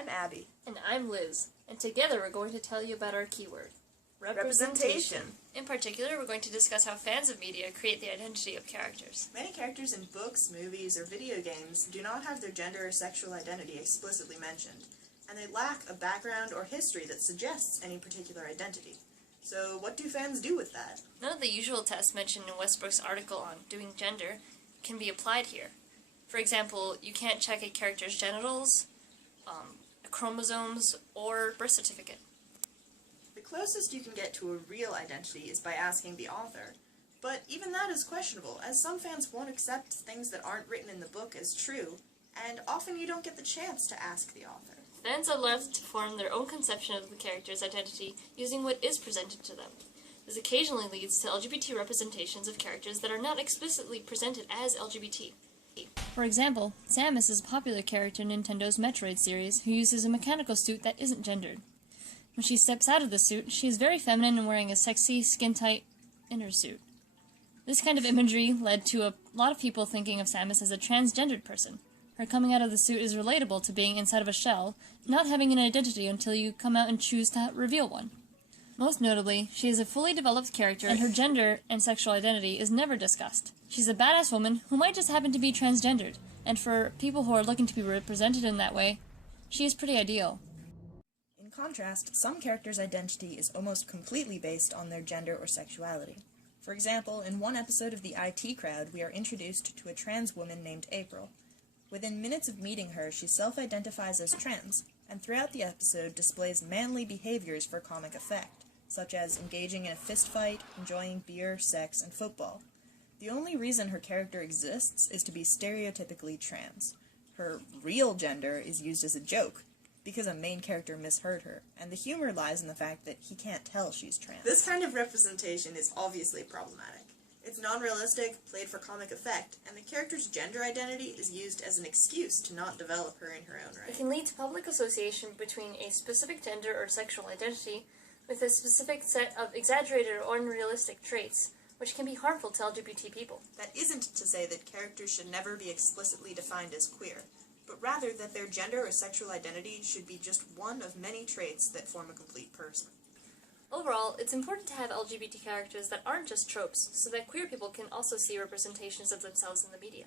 I'm Abby. And I'm Liz. And together we're going to tell you about our keyword, Representation. In particular, we're going to discuss how fans of media create the identity of characters. Many characters in books, movies, or video games do not have their gender or sexual identity explicitly mentioned, and they lack a background or history that suggests any particular identity. So what do fans do with that? None of the usual tests mentioned in Westbrook's article on doing gender can be applied here. For example, you can't check a character's genitals, chromosomes, or birth certificate. The closest you can get to a real identity is by asking the author, but even that is questionable, as some fans won't accept things that aren't written in the book as true, and often you don't get the chance to ask the author. Fans are left to form their own conception of the character's identity using what is presented to them. This occasionally leads to LGBT representations of characters that are not explicitly presented as LGBT. For example, Samus is a popular character in Nintendo's Metroid series who uses a mechanical suit that isn't gendered. When she steps out of the suit, she is very feminine and wearing a sexy, skin-tight inner suit. This kind of imagery led to a lot of people thinking of Samus as a transgendered person. Her coming out of the suit is relatable to being inside of a shell, not having an identity until you come out and choose to reveal one. Most notably, she is a fully developed character, and her gender and sexual identity is never discussed. She's a badass woman who might just happen to be transgendered, and for people who are looking to be represented in that way, she is pretty ideal. In contrast, some characters' identity is almost completely based on their gender or sexuality. For example, in one episode of the IT Crowd, we are introduced to a trans woman named April. Within minutes of meeting her, she self-identifies as trans, and throughout the episode displays manly behaviors for comic effect, such as engaging in a fistfight, enjoying beer, sex, and football. The only reason her character exists is to be stereotypically trans. Her real gender is used as a joke, because a main character misheard her, and the humor lies in the fact that he can't tell she's trans. This kind of representation is obviously problematic. It's non-realistic, played for comic effect, and the character's gender identity is used as an excuse to not develop her in her own right. It can lead to public association between a specific gender or sexual identity with a specific set of exaggerated or unrealistic traits, which can be harmful to LGBT people. That isn't to say that characters should never be explicitly defined as queer, but rather that their gender or sexual identity should be just one of many traits that form a complete person. Overall, it's important to have LGBT characters that aren't just tropes, so that queer people can also see representations of themselves in the media.